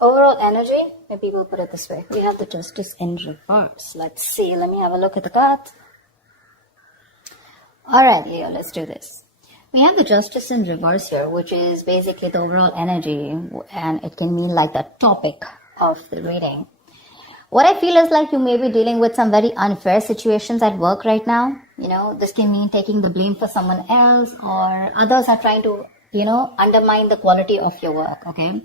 Overall energy, maybe we'll put it this way. We have the Justice in reverse. Let's see. Let me have a look at the card. Alright, Leo, let's do this. We have the Justice in reverse here, which is basically the overall energy, and it can mean like the topic of the reading. What I feel is like you may be dealing with some very unfair situations at work right now. This can mean taking the blame for someone else, or others are trying to, undermine the quality of your work, okay?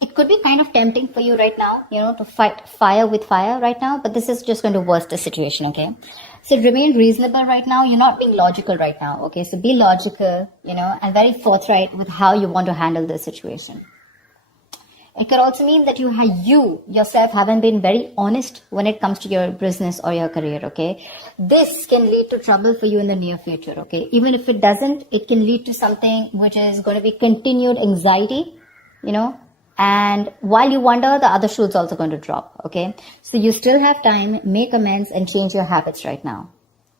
It could be kind of tempting for you right now, to fight fire with fire right now, but this is just going to worsen the situation, okay? So remain reasonable right now. You're not being logical right now, okay? So be logical, and very forthright with how you want to handle this situation. It could also mean that you yourself haven't been very honest when it comes to your business or your career, okay? This can lead to trouble for you in the near future, okay? Even if it doesn't, it can lead to something which is going to be continued anxiety, and while you wonder, the other shoe's also going to drop, okay? So you still have time, make amends and change your habits right now,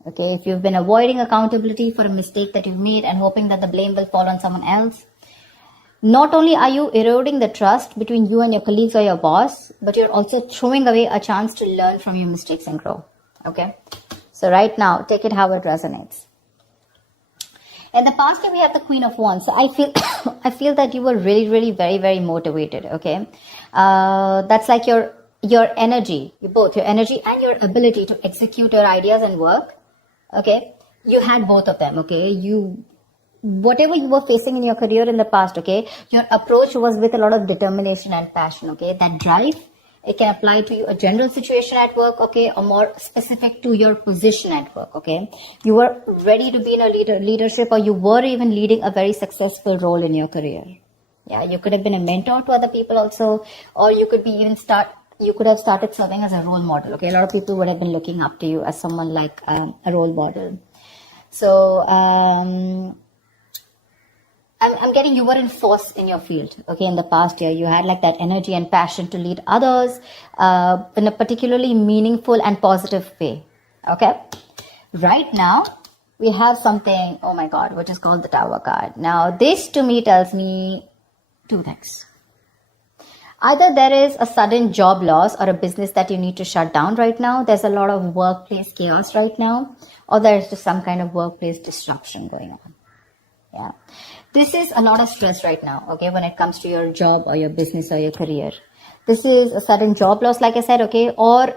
okay? If you've been avoiding accountability for a mistake that you've made and hoping that the blame will fall on someone else, not only are you eroding the trust between you and your colleagues or your boss, but you're also throwing away a chance to learn from your mistakes and grow, okay? So right now, take it how it resonates. In the past, we have the Queen of Wands. So I feel that you were really, really very, very motivated, okay? That's like your energy, both your energy and your ability to execute your ideas and work, okay? You had both of them, okay? Whatever you were facing in your career in the past, okay, your approach was with a lot of determination and passion, okay? That drive, it can apply to a general situation at work, okay, or more specific to your position at work, okay? You were ready to be in a leadership, or you were even leading a very successful role in your career. Yeah, you could have been a mentor to other people also, or you could have started serving as a role model, okay? A lot of people would have been looking up to you as someone like a role model. So, I'm getting you were in force in your field, okay, in the past year. You had like that energy and passion to lead others in a particularly meaningful and positive way, okay? Right now, we have something, oh my God, which is called the Tower card. Now, this to me tells me two things. Either there is a sudden job loss or a business that you need to shut down right now. There's a lot of workplace chaos right now, or there's just some kind of workplace disruption going on, yeah. This is a lot of stress right now, okay, when it comes to your job or your business or your career. This is a sudden job loss, like I said, okay, or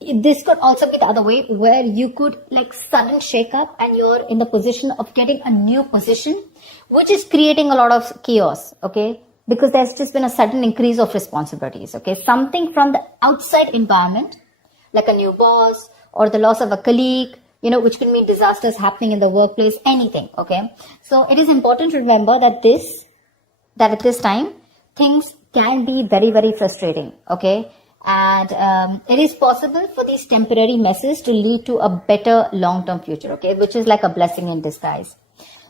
this could also be the other way, where you could like sudden shake up and you're in the position of getting a new position, which is creating a lot of chaos, okay, because there's just been a sudden increase of responsibilities, okay, something from the outside environment, like a new boss or the loss of a colleague, which can mean disasters happening in the workplace, anything, okay? So it is important to remember that at this time, things can be very, very frustrating, okay? And it is possible for these temporary messes to lead to a better long-term future, okay? Which is like a blessing in disguise.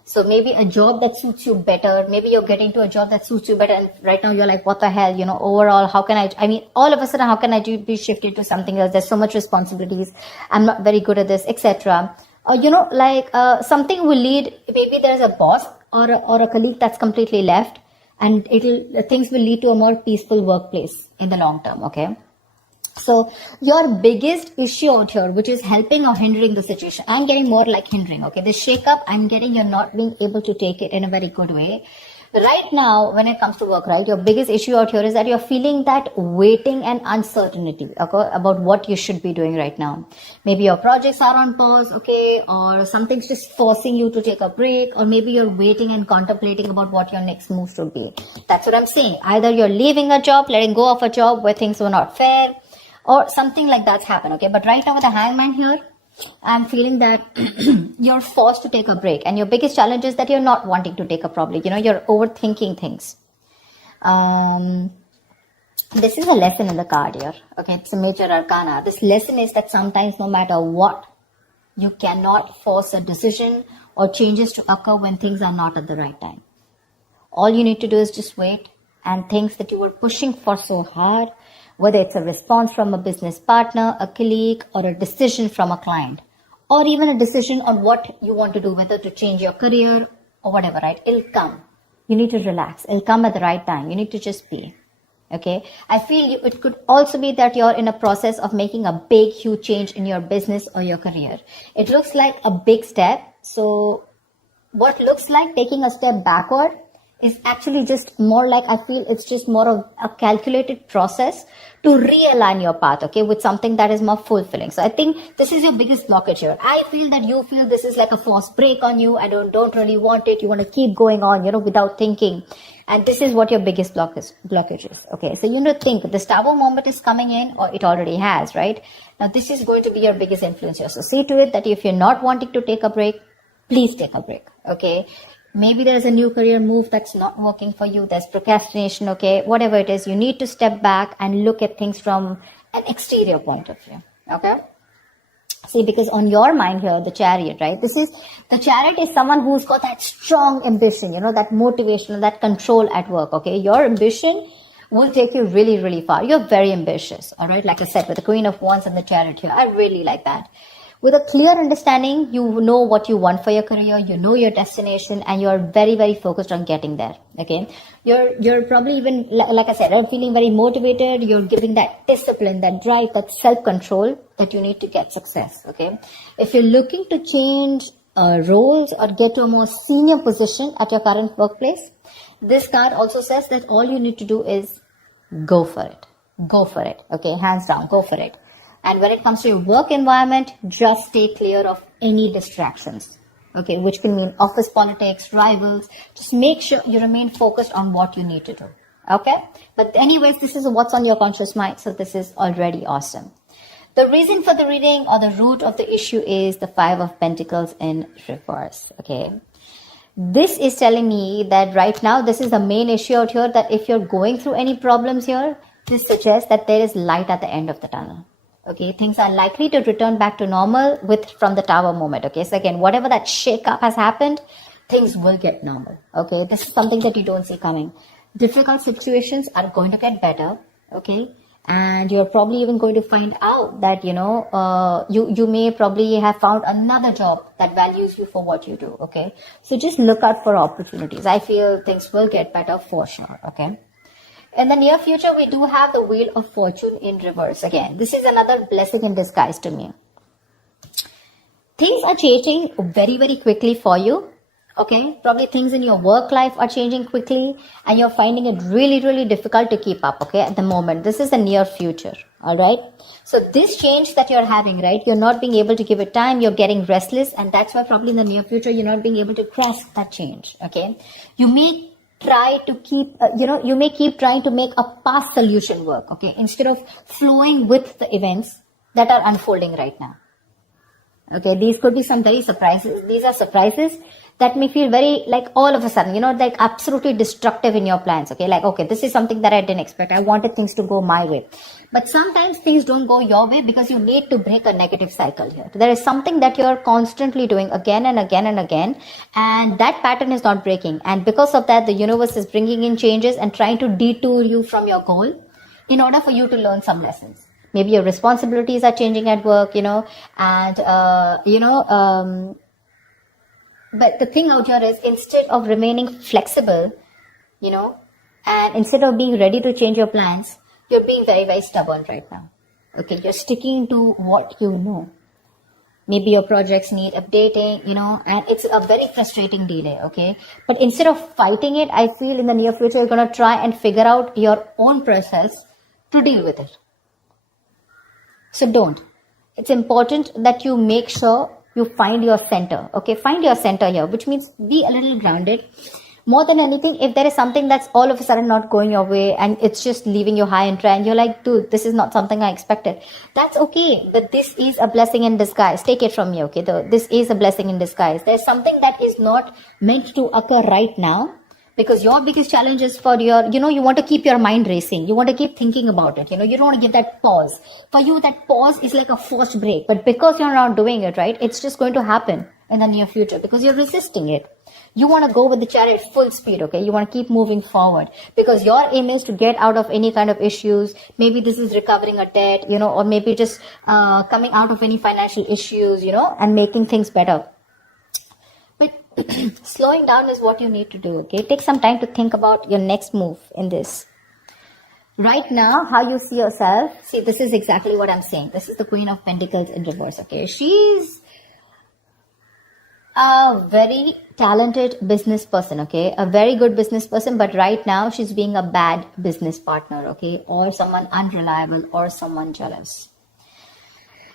So maybe a job that suits you better, maybe you're getting to a job that suits you better, and right now you're like, what the hell, overall, how can all of a sudden, how can I be shifted to something else? There's so much responsibilities. I'm not very good at this, etc. Something will lead, maybe there's a boss or a colleague that's completely left, and things will lead to a more peaceful workplace in the long term, okay? So your biggest issue out here, which is helping or hindering the situation, I'm getting more like hindering, okay? The shake up, I'm getting you're not being able to take it in a very good way. Right now, when it comes to work, right, your biggest issue out here is that you're feeling that waiting and uncertainty, okay, about what you should be doing right now. Maybe your projects are on pause, okay, or something's just forcing you to take a break, or maybe you're waiting and contemplating about what your next move should be. That's what I'm saying. Either you're leaving a job, letting go of a job where things were not fair, or something like that's happened, okay? But right now with the Hangman here, I'm feeling that you're forced to take a break. And your biggest challenge is that you're not wanting to take a break. You're overthinking things. This is a lesson in the card here, okay? It's a major arcana. This lesson is that sometimes no matter what, you cannot force a decision or changes to occur when things are not at the right time. All you need to do is just wait, and things that you were pushing for so hard, whether it's a response from a business partner, a colleague, or a decision from a client, or even a decision on what you want to do, whether to change your career or whatever, right? It'll come. You need to relax. It'll come at the right time. You need to just be. Okay. I feel it could also be that you're in a process of making a big, huge change in your business or your career. It looks like a big step. So what looks like taking a step backward is actually just more like, I feel it's just more of a calculated process to realign your path, okay, with something that is more fulfilling. So I think this is your biggest blockage here. I feel that you feel this is like a forced break on you. I don't really want it. You want to keep going on, without thinking. And this is what your biggest blockage is. Okay, so you need to think this Tower moment is coming in, or it already has, right? Now this is going to be your biggest influence here. So see to it that if you're not wanting to take a break, please take a break. Okay, maybe there's a new career move that's not working for you. There's procrastination. Okay, whatever it is, you need to step back and look at things from an exterior point of view. Okay. See, because on your mind here, the Chariot, right? The Chariot is someone who's got that strong ambition, that motivation, that control at work, okay? Your ambition will take you really, really far. You're very ambitious, all right? Like I said, with the Queen of Wands and the Chariot here, I really like that. With a clear understanding, you know what you want for your career, you know your destination, and you're very, very focused on getting there, okay? You're probably even, like I said, I'm feeling very motivated. You're giving that discipline, that drive, that self-control that you need to get success, okay? If you're looking to change roles or get to a more senior position at your current workplace, this card also says that all you need to do is go for it. Go for it, okay? Hands down, go for it. And when it comes to your work environment, just stay clear of any distractions, okay, which can mean office politics, rivals. Just make sure you remain focused on what you need to do, okay? But anyways, this is what's on your conscious mind, so this is already awesome. The reason for the reading or the root of the issue is the Five of Pentacles in reverse, okay? This is telling me that right now, this is the main issue out here, that if you're going through any problems here, this suggests that there is light at the end of the tunnel. Okay, things are likely to return back to normal from the Tower moment. Okay, so again, whatever that shake-up has happened, things will get normal. Okay, this is something that you don't see coming. Difficult situations are going to get better. Okay, and you're probably even going to find out that, you may probably have found another job that values you for what you do. Okay, so just look out for opportunities. I feel things will get better for sure. Okay. In the near future, we do have the Wheel of Fortune in reverse. Again, this is another blessing in disguise to me. Things are changing very, very quickly for you. Okay, probably things in your work life are changing quickly and you're finding it really, really difficult to keep up, okay, at the moment. This is the near future, all right? So this change that you're having, right, you're not being able to give it time, you're getting restless, and that's why probably in the near future, you're not being able to grasp that change, okay? You may try to keep, you may keep trying to make a past solution work, okay, instead of flowing with the events that are unfolding right now. Okay, these could be some very surprises. These are surprises that may feel very like all of a sudden, like absolutely destructive in your plans. Okay, like, okay, this is something that I didn't expect. I wanted things to go my way. But sometimes things don't go your way because you need to break a negative cycle here. There is something that you're constantly doing again and again and again, and that pattern is not breaking. And because of that, the universe is bringing in changes and trying to detour you from your goal in order for you to learn some lessons. Maybe your responsibilities are changing at work, but the thing out here is, instead of remaining flexible, and instead of being ready to change your plans, you're being very, very stubborn right now. Okay, you're sticking to what you know. Maybe your projects need updating, and it's a very frustrating delay, okay? But instead of fighting it, I feel in the near future, you're going to try and figure out your own process to deal with it. So don't. It's important that you make sure you find your center. Okay, find your center here, which means be a little grounded. More than anything, if there is something that's all of a sudden not going your way and it's just leaving you high and dry and you're like, dude, this is not something I expected. That's okay. But this is a blessing in disguise. Take it from me, okay? This is a blessing in disguise. There's something that is not meant to occur right now. Because your biggest challenge is for your, you want to keep your mind racing. You want to keep thinking about it. You don't want to give that pause. For you, that pause is like a forced break. But because you're not doing it, right, it's just going to happen in the near future because you're resisting it. You want to go with the Chariot full speed, okay? You want to keep moving forward because your aim is to get out of any kind of issues. Maybe this is recovering a debt, or maybe just coming out of any financial issues, and making things better. But Slowing down is what you need to do, okay? Take some time to think about your next move in this. Right now, how you see yourself, see, this is exactly what I'm saying. This is the Queen of Pentacles in reverse, okay? She's a very talented business person, okay? A very good business person, but right now she's being a bad business partner, okay? Or someone unreliable or someone jealous.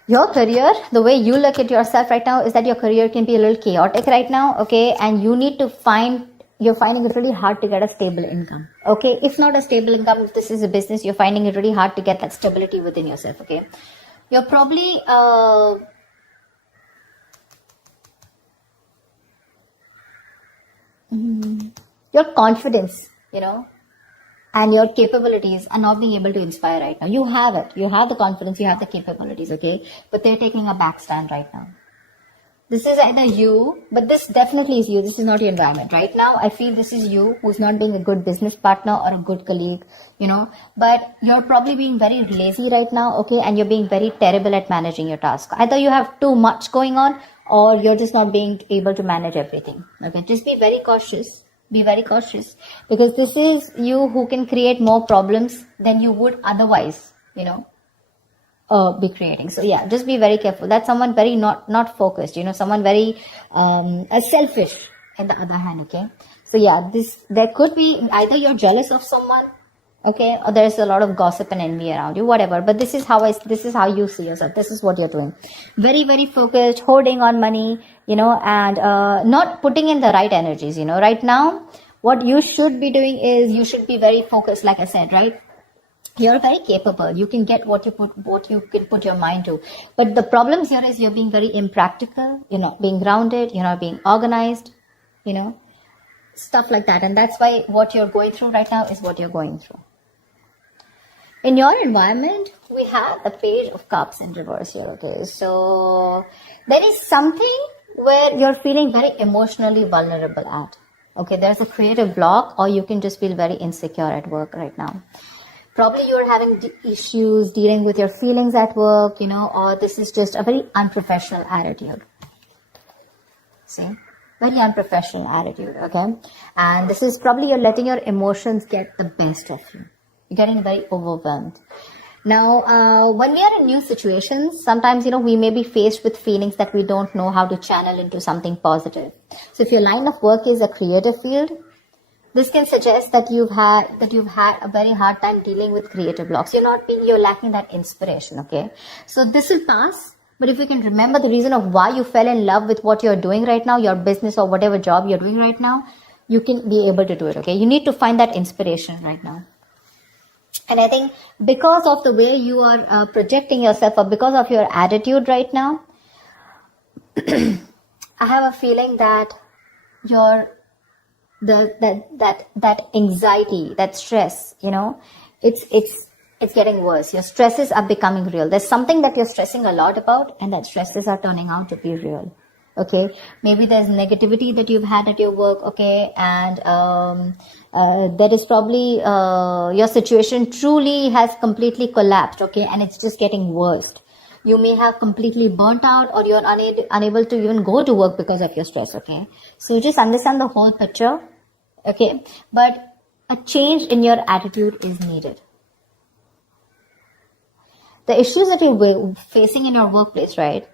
Your career, the way you look at yourself right now is that your career can be a little chaotic right now, okay? And you need to you're finding it really hard to get a stable income, okay? If not a stable income, if this is a business, you're finding it really hard to get that stability within yourself, okay? You're probably, your confidence, and your capabilities are not being able to inspire right now. You have it. You have the confidence, you have the capabilities, okay? But they're taking a back stand right now. This is either you, but this definitely is you. This is not your environment. Right now, I feel this is you who's not being a good business partner or a good colleague, but you're probably being very lazy right now, okay? And you're being very terrible at managing your task. Either you have too much going on or you're just not being able to manage everything, okay? Just be very cautious. Be very cautious because this is you who can create more problems than you would otherwise, be creating. So yeah, just be very careful. That's someone very not focused, someone very selfish on the other hand, okay? So yeah, there could be either you're jealous of someone, okay, or there's a lot of gossip and envy around you, whatever. But this is how you see yourself. This is what you're doing. Very, very focused, holding on money, and not putting in the right energies, Right now, what you should be doing is you should be very focused, like I said, right? You're very capable. You can get what you can put your mind to. But the problem here is you're being very impractical. You're not being grounded. You're not being organized, stuff like that. And that's why what you're going through right now is what you're going through. In your environment, we have the Page of Cups in reverse here, okay? So there is something where you're feeling very emotionally vulnerable at, okay? There's a creative block, or you can just feel very insecure at work right now. Probably you're having issues dealing with your feelings at work, or this is just a very unprofessional attitude. See? Very unprofessional attitude, okay? And this is probably you're letting your emotions get the best of you. You're getting very overwhelmed. Now, when we are in new situations, sometimes, we may be faced with feelings that we don't know how to channel into something positive. So if your line of work is a creative field, this can suggest that you've had a very hard time dealing with creative blocks. You're lacking that inspiration, okay? So this will pass. But if you can remember the reason of why you fell in love with what you're doing right now, your business or whatever job you're doing right now, you can be able to do it, okay? You need to find that inspiration right now. And I think because of the way you are projecting yourself, or because of your attitude right now, I have a feeling that that anxiety, that stress, it's getting worse. Your stresses are becoming real. There's something that you're stressing a lot about, and that stresses are turning out to be real. Okay, maybe there's negativity that you've had at your work, okay, and that is probably your situation truly has completely collapsed, okay, and it's just getting worse. You may have completely burnt out, or you're unable to even go to work because of your stress, okay. So just understand the whole picture, okay, but a change in your attitude is needed. The issues that you're facing in your workplace, right?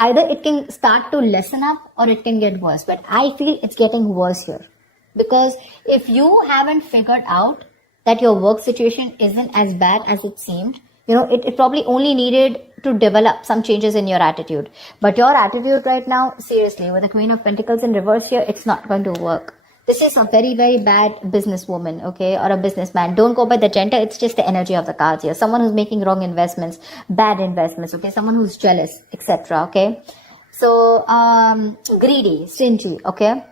Either it can start to lessen up or it can get worse. But I feel it's getting worse here. Because if you haven't figured out that your work situation isn't as bad as it seemed, it probably only needed to develop some changes in your attitude. But your attitude right now, seriously, with the Queen of Pentacles in reverse here, it's not going to work. This is a very, very bad businesswoman, okay, or a businessman. Don't go by the gender. It's just the energy of the cards here. Someone who's making wrong investments, bad investments, okay, someone who's jealous, etc., okay. So, greedy, stingy, okay.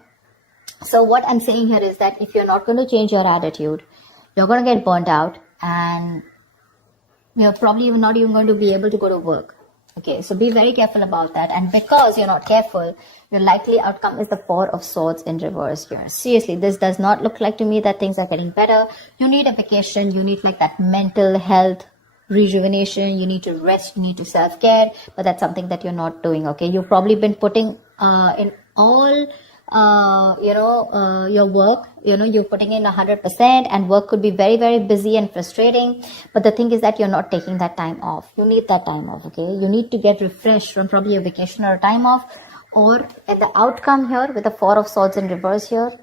So what I'm saying here is that if you're not going to change your attitude, you're going to get burnt out, and you're probably not even going to be able to go to work. Okay, so be very careful about that. And because you're not careful, your likely outcome is the Four of Swords in reverse here. Seriously, this does not look like to me that things are getting better. You need a vacation. You need like that mental health rejuvenation. You need to rest. You need to self-care. But that's something that you're not doing, okay? You've probably been putting in all your work, you're putting in 100%, and work could be very, very busy and frustrating. But the thing is that you're not taking that time off. You need that time off, okay? You need to get refreshed from probably a vacation or a time off. Or in the outcome here with the Four of Swords in reverse here,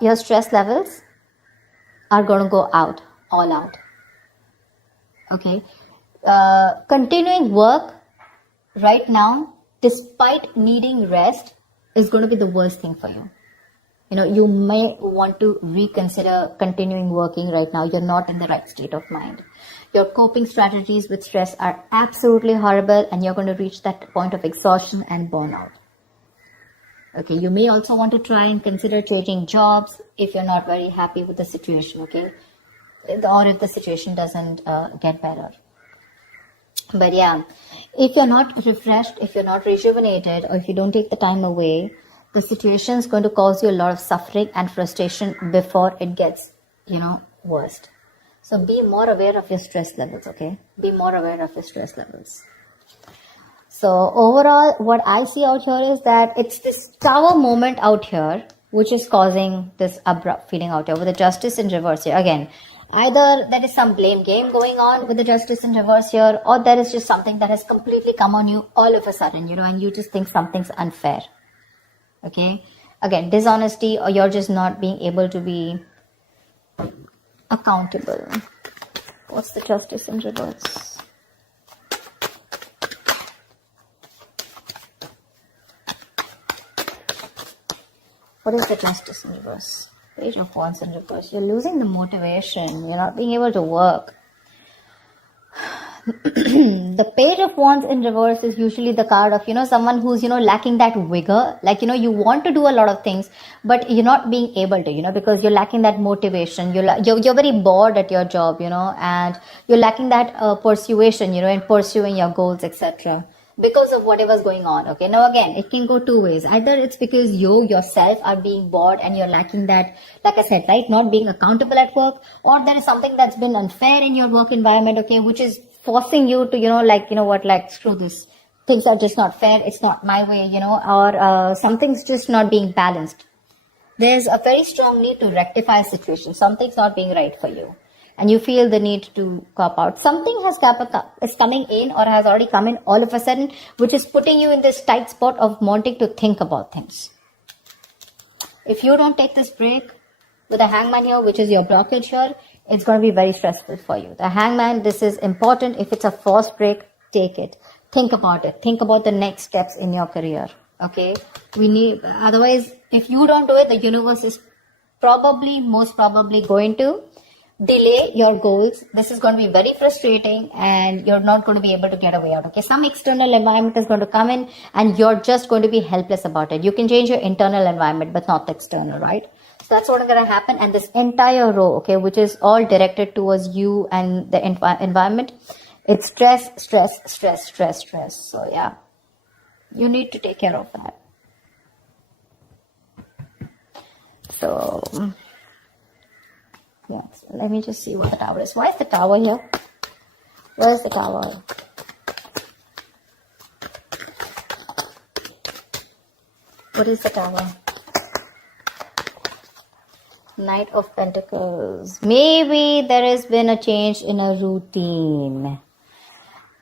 your stress levels are going to go out, all out. Okay. Continuing work right now, despite needing rest, is going to be the worst thing for you. You may want to reconsider continuing working right now. You're not in the right state of mind. Your coping strategies with stress are absolutely horrible, and you're going to reach that point of exhaustion and burnout. Okay, you may also want to try and consider changing jobs if you're not very happy with the situation, okay? Or if the situation doesn't get better. But yeah, if you're not refreshed, if you're not rejuvenated, or if you don't take the time away, the situation is going to cause you a lot of suffering and frustration before it gets, worst. So be more aware of your stress levels, okay? Be more aware of your stress levels. So overall, what I see out here is that it's this Tower moment out here, which is causing this abrupt feeling out here with the Justice in reverse here. Again, either there is some blame game going on with the Justice in reverse here, or there is just something that has completely come on you all of a sudden, and you just think something's unfair. Okay? Again, dishonesty, or you're just not being able to be accountable. What's the Justice in reverse? What is the Justice in reverse? Page of Wands in reverse. You're losing the motivation. You're not being able to work. The Page of Wands in reverse is usually the card of, someone who's, lacking that vigor. Like, you want to do a lot of things, but you're not being able to, because you're lacking that motivation. You're very bored at your job, and you're lacking that persuasion, in pursuing your goals, etc. Because of whatever's going on. Okay, now again, it can go two ways. Either it's because you yourself are being bored and you're lacking that, like I said, right, not being accountable at work, or there is something that's been unfair in your work environment, okay, which is forcing you to, screw this. Things are just not fair. It's not my way, or something's just not being balanced. There's a very strong need to rectify a situation. Something's not being right for you, and you feel the need to cop out. Something is coming in, or has already come in all of a sudden, which is putting you in this tight spot of wanting to think about things. If you don't take this break with the Hangman here, which is your blockage here, it's going to be very stressful for you. The Hangman, this is important. If it's a forced break, take it. Think about it. Think about the next steps in your career. Okay? Otherwise, if you don't do it, the universe is most probably going to delay your goals. This is going to be very frustrating, and you're not going to be able to get away out. Okay, some external environment is going to come in, and you're just going to be helpless about it. You can change your internal environment, but not the external, right? So that's what's going to happen. And this entire row, okay, which is all directed towards you and the environment, it's stress, stress, stress, stress, stress. So yeah, you need to take care of that. So yes, let me just see what the Tower is. Why is the Tower here? Where is the Tower? What is the Tower? Knight of Pentacles. Maybe there has been a change in a routine.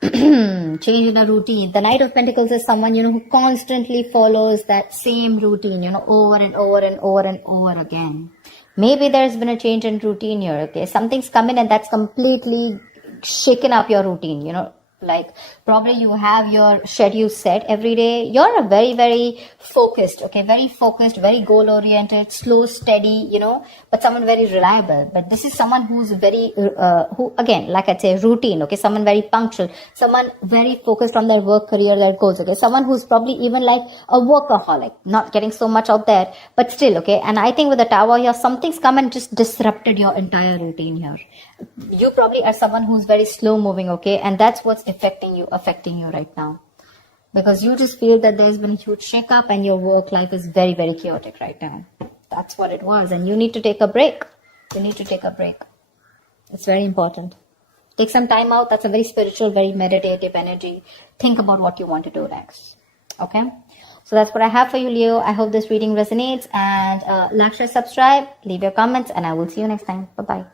Change in a routine. The Knight of Pentacles is someone, who constantly follows that same routine, over and over and over and over again. Maybe there's been a change in routine here, okay? Something's come in and that's completely shaken up your routine, like probably you have your schedule set every day. You're a very, very focused, okay? Very focused, very goal-oriented, slow, steady, but someone very reliable. But this is someone who's very, who again, like I'd say, routine, okay? Someone very punctual, someone very focused on their work, career, their goals, okay? Someone who's probably even like a workaholic, not getting so much out there, but still, okay? And I think with the Tower here, something's come and just disrupted your entire routine here. You probably are someone who's very slow moving, okay? And that's what's affecting you right now. Because you just feel that there's been a huge shake-up and your work life is very, very chaotic right now. That's what it was. And you need to take a break. You need to take a break. It's very important. Take some time out. That's a very spiritual, very meditative energy. Think about what you want to do next. Okay. So that's what I have for you, Leo. I hope this reading resonates, and like, share, subscribe, leave your comments, and I will see you next time. Bye-bye.